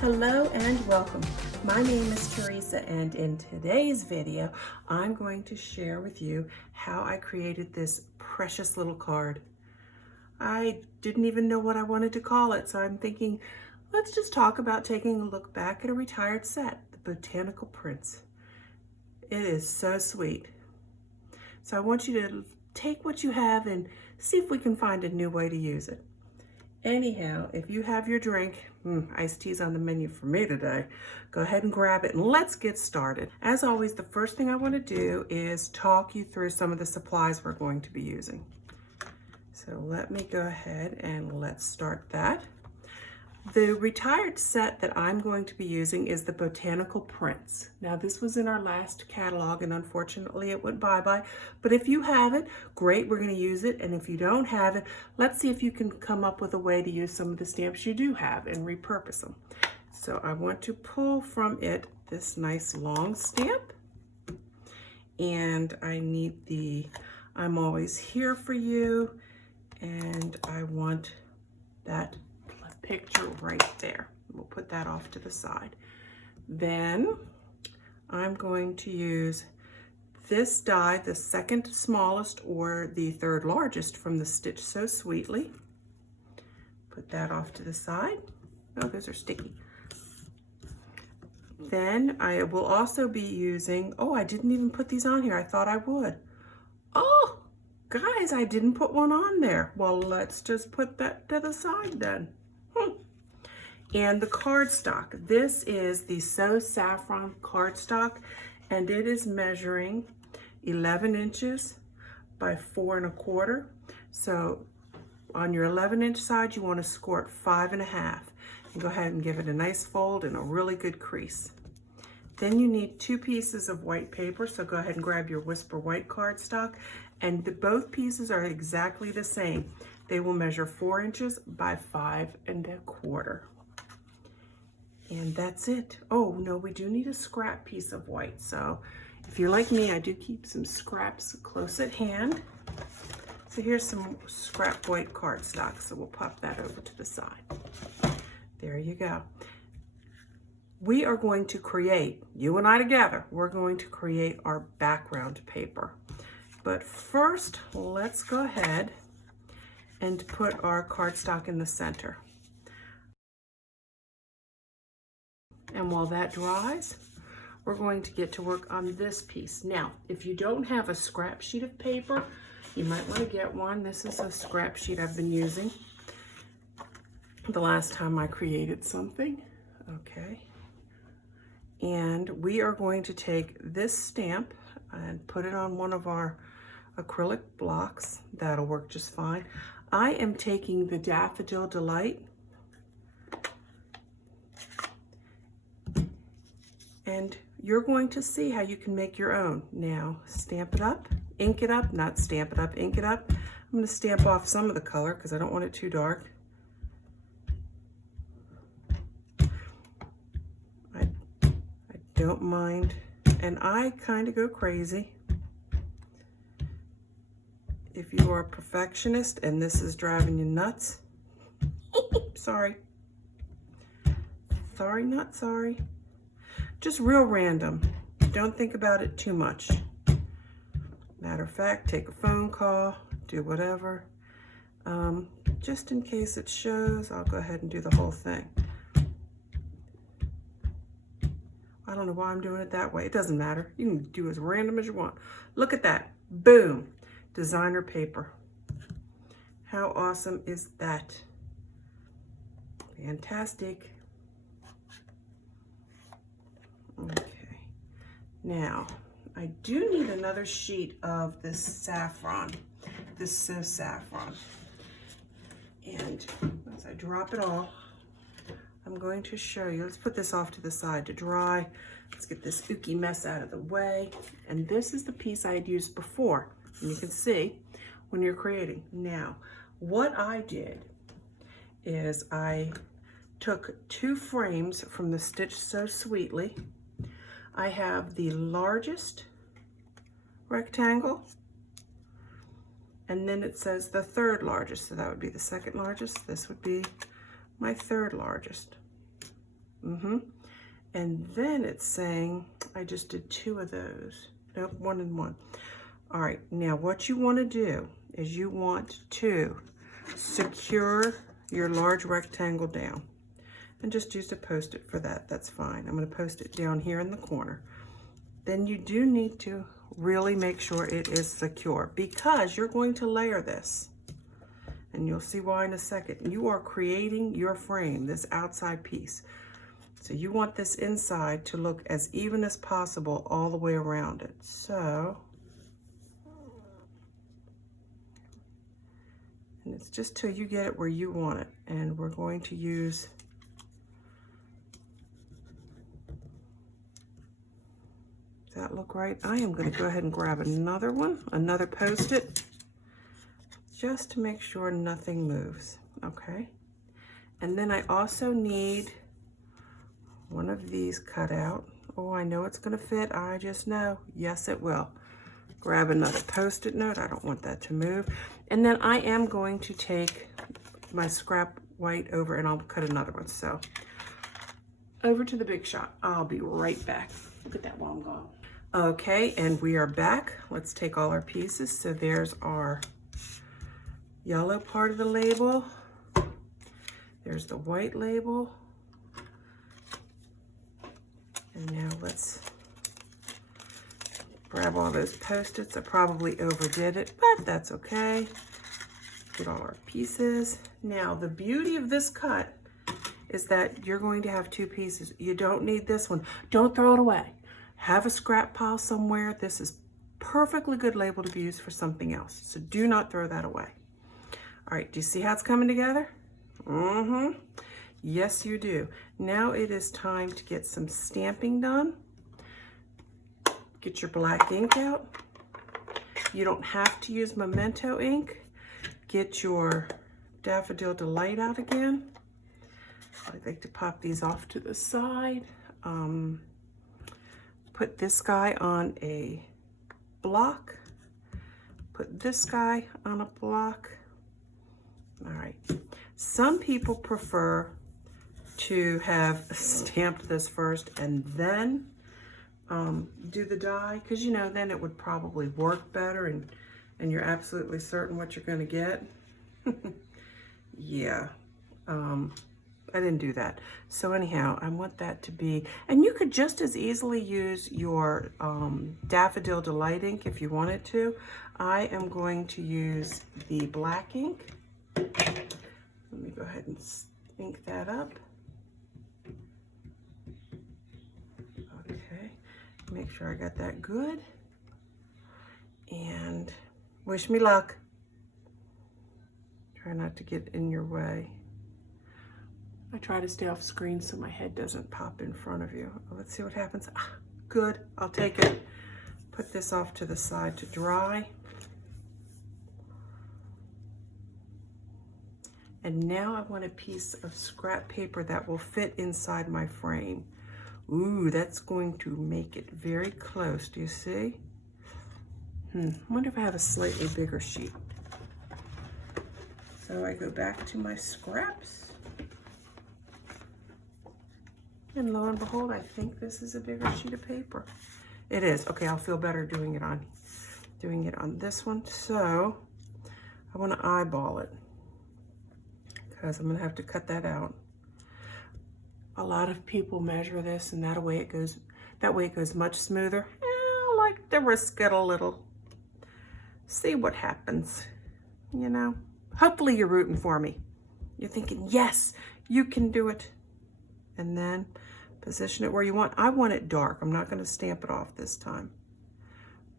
Hello and welcome. My name is Teresa, and in today's video, I'm going to share with you how I created this precious little card. I didn't even know what I wanted to call it, so I'm thinking, let's just talk about taking a look back at a retired set, the Botanical Prints. It is so sweet. So I want you to take what you have and see if we can find a new way to use it. Anyhow, if you have your drink, iced tea's on the menu for me today, go ahead and grab it and let's get started. As always, the first thing I want to do is talk you through some of the supplies we're going to be using. So let me go ahead and let's start that. The retired set that I'm going to be using is the Botanical Prints. Now this was in our last catalog and unfortunately it went bye-bye, but if you have it, great, we're going to use it. And if you don't have it, let's see if you can come up with a way to use some of the stamps you do have and repurpose them. So I want to pull from it this nice long stamp, and I need the I'm always here for you, and I want that picture right there. We'll put that off to the side. Then I'm going to use this die, the second smallest or the third largest from the Stitch So Sweetly. Put that off to the side. Oh, those are sticky. Then I will also be using, oh, I didn't even put these on here. I thought I would. Oh, guys, I didn't put one on there. Well, let's just put that to the side then. And the cardstock. This is the Saffron Cardstock, and it is measuring 11 inches by 4 1/4. So on your 11-inch side, you want to score it 5 1/2. And go ahead and give it a nice fold and a really good crease. Then you need 2 pieces of white paper, so go ahead and grab your Whisper White Cardstock, and both pieces are exactly the same. They will measure 4 inches by 5 1/4. And that's it. Oh, no, we do need a scrap piece of white. So if you're like me, I do keep some scraps close at hand. So here's some scrap white cardstock. So we'll pop that over to the side. There you go. We are going to create, you and I together, we're going to create our background paper. But first, let's go ahead and put our cardstock in the center. And while that dries, we're going to get to work on this piece. Now, if you don't have a scrap sheet of paper, you might want to get one. This is a scrap sheet I've been using the last time I created something. Okay. And we are going to take this stamp and put it on one of our acrylic blocks. That'll work just fine. I am taking the Daffodil Delight, and you're going to see how you can make your own. Now, stamp it up, ink it up, not stamp it up, ink it up. I'm going to stamp off some of the color because I don't want it too dark. I don't mind, and I kind of go crazy. If you are a perfectionist and this is driving you nuts, sorry. Sorry, not sorry. Just real random. Don't think about it too much. Matter of fact, take a phone call, do whatever. Just in case it shows, I'll go ahead and do the whole thing. I don't know why I'm doing it that way. It doesn't matter. You can do as random as you want. Look at that. Boom. Designer paper. How awesome is that? Fantastic. Okay, now I do need another sheet of this saffron, this So Saffron. And as I drop it all, I'm going to show you. Let's put this off to the side to dry. Let's get this ooky mess out of the way. And this is the piece I had used before. And you can see when you're creating. Now, what I did is I took 2 frames from the Stitch So Sweetly. I have the largest rectangle, and then it says the 3rd largest, so that would be the 2nd largest. This would be my 3rd largest. And then it's saying, I just did 2 of those. Nope, 1 and 1. All right, now what you want to do is you want to secure your large rectangle down. And just use a Post-it for that, that's fine. I'm gonna post it down here in the corner. Then you do need to really make sure it is secure because you're going to layer this. And you'll see why in a second. You are creating your frame, this outside piece. So you want this inside to look as even as possible all the way around it. So, and it's just till you get it where you want it. And we're going to use does that look right? I am going to go ahead and grab another one, another Post-it, just to make sure nothing moves, okay? And then I also need one of these cut out. Oh, I know it's going to fit. I just know. Yes, it will. Grab another Post-it note. I don't want that to move. And then I am going to take my scrap white over and I'll cut another one. So over to the big shot. I'll be right back. Look at that while I'm gone. Okay, and we are back. Let's take all our pieces. So there's our yellow part of the label. There's the white label. And now let's grab all those Post-its. I probably overdid it, but that's okay. Get all our pieces. Now, the beauty of this cut is that you're going to have 2 pieces. You don't need this one. Don't throw it away. Have a scrap pile somewhere. This is perfectly good label to be used for something else. So do not throw that away. All right, do you see how it's coming together? Yes, you do. Now it is time to get some stamping done. Get your black ink out. You don't have to use Memento ink. Get your Daffodil Delight out again. I like to pop these off to the side. Put this guy on a block. Put this guy on a block. All right. Some people prefer to have stamped this first and then do the die, because you know then it would probably work better and you're absolutely certain what you're going to get. Yeah. I didn't do that. So anyhow, I want that to be, and you could just as easily use your Daffodil Delight ink if you wanted to. I am going to use the black ink. Let me go ahead and ink that up. Okay, make sure I got that good. And wish me luck. Try not to get in your way. I try to stay off screen so my head doesn't pop in front of you. Let's see what happens. Ah, good, I'll take it. Put this off to the side to dry. And now I want a piece of scrap paper that will fit inside my frame. Ooh, that's going to make it very close. Do you see? I wonder if I have a slightly bigger sheet. So I go back to my scraps. And lo and behold, I think this is a bigger sheet of paper. It is. Okay, I'll feel better doing it on this one. So I want to eyeball it because I'm going to have to cut that out. A lot of people measure this, and that way it goes much smoother. I like to risk it a little. See what happens, you know. Hopefully you're rooting for me. You're thinking, yes, you can do it. And then position it where you want. I want it dark. I'm not going to stamp it off this time.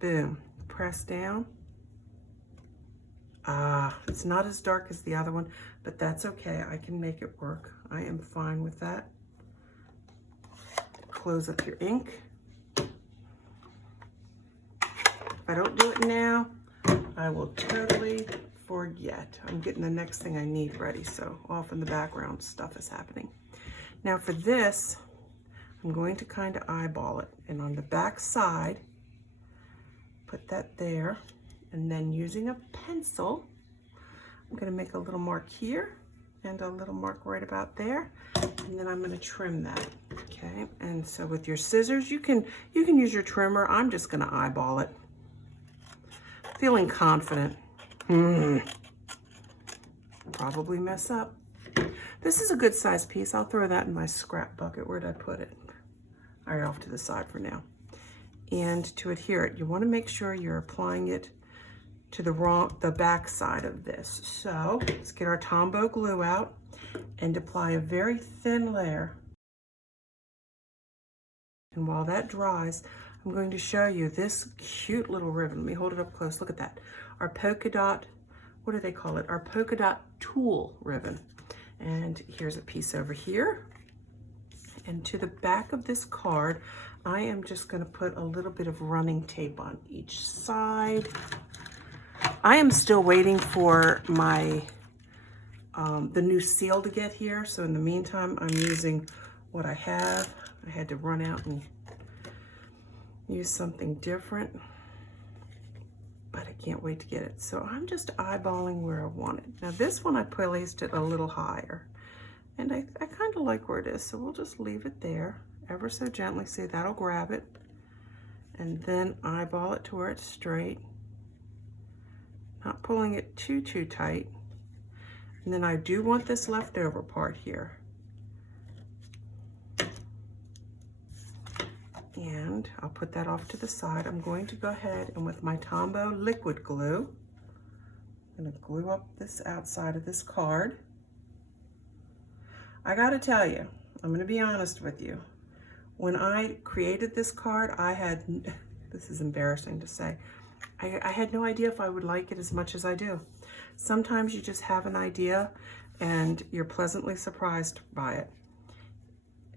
Boom. Press down. It's not as dark as the other one, but that's okay. I can make it work. I am fine with that. Close up your ink. If I don't do it now, I will totally forget. I'm getting the next thing I need ready, so off in the background stuff is happening. Now for this, I'm going to kind of eyeball it, and on the back side, put that there, and then using a pencil, I'm going to make a little mark here and a little mark right about there. And then I'm going to trim that. Okay, and so with your scissors, you can use your trimmer. I'm just going to eyeball it. Feeling confident. Probably mess up. This is a good size piece. I'll throw that in my scrap bucket. Where'd I put it? All right, off to the side for now. And to adhere it, you want to make sure you're applying it to the back side of this. So let's get our Tombow glue out and apply a very thin layer. And while that dries, I'm going to show you this cute little ribbon. Let me hold it up close. Look at that. Our polka dot, what do they call it? Our polka dot tulle ribbon. And here's a piece over here. And to the back of this card, I am just going to put a little bit of running tape on each side. I am still waiting for my the new seal to get here. So in the meantime, I'm using what I have. I had to run out and use something different, but I can't wait to get it. So I'm just eyeballing where I want it. Now this one I placed it a little higher, and I kind of like where it is. So we'll just leave it there ever so gently. See, that'll grab it, and then eyeball it to where it's straight. Not pulling it too tight. And then I do want this leftover part here. And I'll put that off to the side. I'm going to go ahead and with my Tombow liquid glue, I'm going to glue up this outside of this card. I got to tell you, I'm going to be honest with you. When I created this card, I had, this is embarrassing to say, I had no idea if I would like it as much as I do. Sometimes you just have an idea and you're pleasantly surprised by it.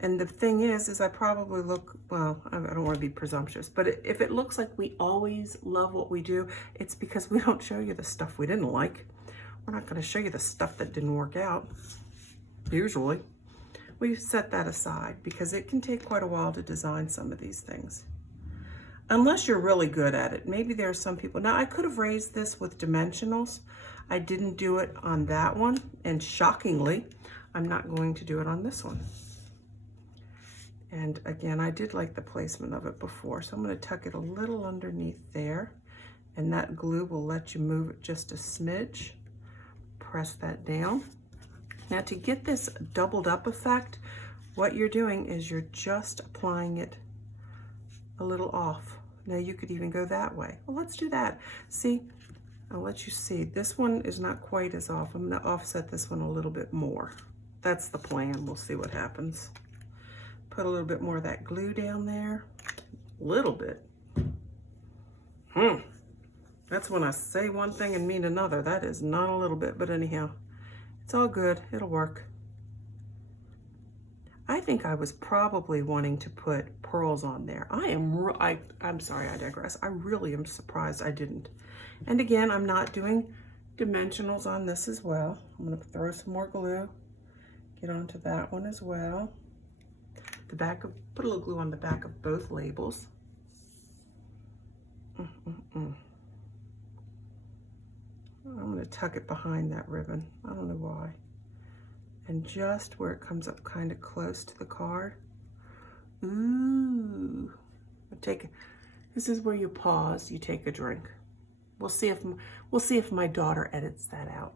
And the thing is I probably look, well, I don't want to be presumptuous, but if it looks like we always love what we do, it's because we don't show you the stuff we didn't like. We're not going to show you the stuff that didn't work out. Usually. We set that aside because it can take quite a while to design some of these things. Unless you're really good at it. Maybe there are some people. Now, I could have raised this with dimensionals. I didn't do it on that one. And shockingly, I'm not going to do it on this one. And again, I did like the placement of it before. So I'm going to tuck it a little underneath there. And that glue will let you move it just a smidge. Press that down. Now, to get this doubled up effect, what you're doing is you're just applying it a little off. Now you could even go that way. Well, let's do that. See, I'll let you see. This one is not quite as off. I'm gonna offset this one a little bit more. That's the plan. We'll see what happens. Put a little bit more of that glue down there. A little bit. That's when I say one thing and mean another. That is not a little bit, but anyhow, it's all good. It'll work. I think I was probably wanting to put pearls on there. I'm sorry, I digress. I really am surprised I didn't. And again, I'm not doing dimensionals on this as well. I'm gonna throw some more glue, get onto that one as well. Put a little glue on the back of both labels. I'm gonna tuck it behind that ribbon. I don't know why. And just where it comes up kind of close to the card. Ooh. This is where you pause, you take a drink. We'll see if my daughter edits that out.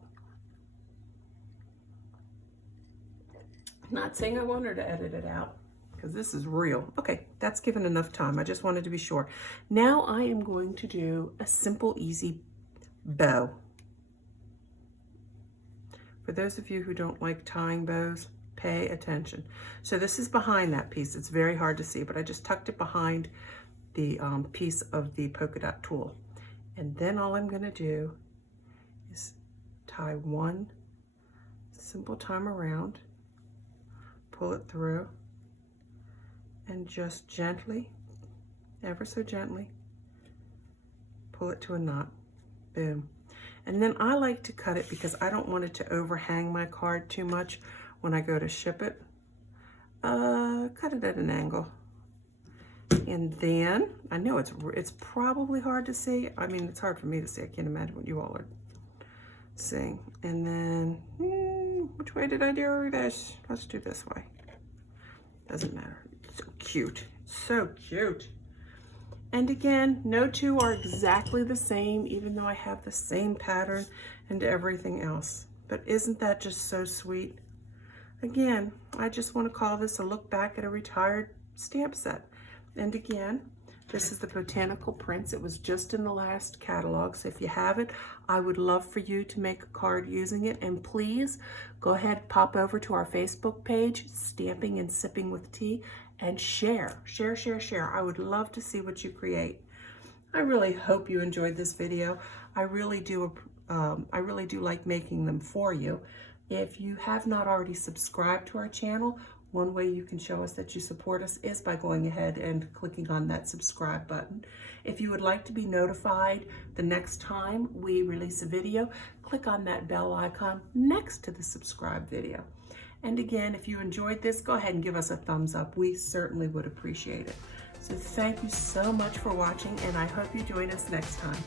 I'm not saying I want her to edit it out, because this is real. Okay, that's given enough time. I just wanted to be sure. Now I am going to do a simple, easy bow. For those of you who don't like tying bows, pay attention. So this is behind that piece. It's very hard to see, but I just tucked it behind the piece of the polka dot tulle. And then all I'm gonna do is tie one simple time around, pull it through, and just gently, ever so gently, pull it to a knot. Boom. And then I like to cut it because I don't want it to overhang my card too much when I go to ship it. Cut it at an angle. And then, I know it's probably hard to see. I mean, it's hard for me to see. I can't imagine what you all are seeing. And then, Which way did I do this? Let's do this way. Doesn't matter. So cute. So cute. And again, no two are exactly the same, even though I have the same pattern and everything else. But isn't that just so sweet? Again, I just want to call this a look back at a retired stamp set. And again, this is the Botanical Prints. It was just in the last catalog, so if you have it, I would love for you to make a card using it. And please go ahead, pop over to our Facebook page, Stamping and Sipping with Tea, and share. I would love to see what you create. I really hope you enjoyed this video. I really do like making them for you. If you have not already subscribed to our channel, one way you can show us that you support us is by going ahead and clicking on that subscribe button. If you would like to be notified the next time we release a video, click on that bell icon next to the subscribe video. And again, if you enjoyed this, go ahead and give us a thumbs up. We certainly would appreciate it. So thank you so much for watching, and I hope you join us next time.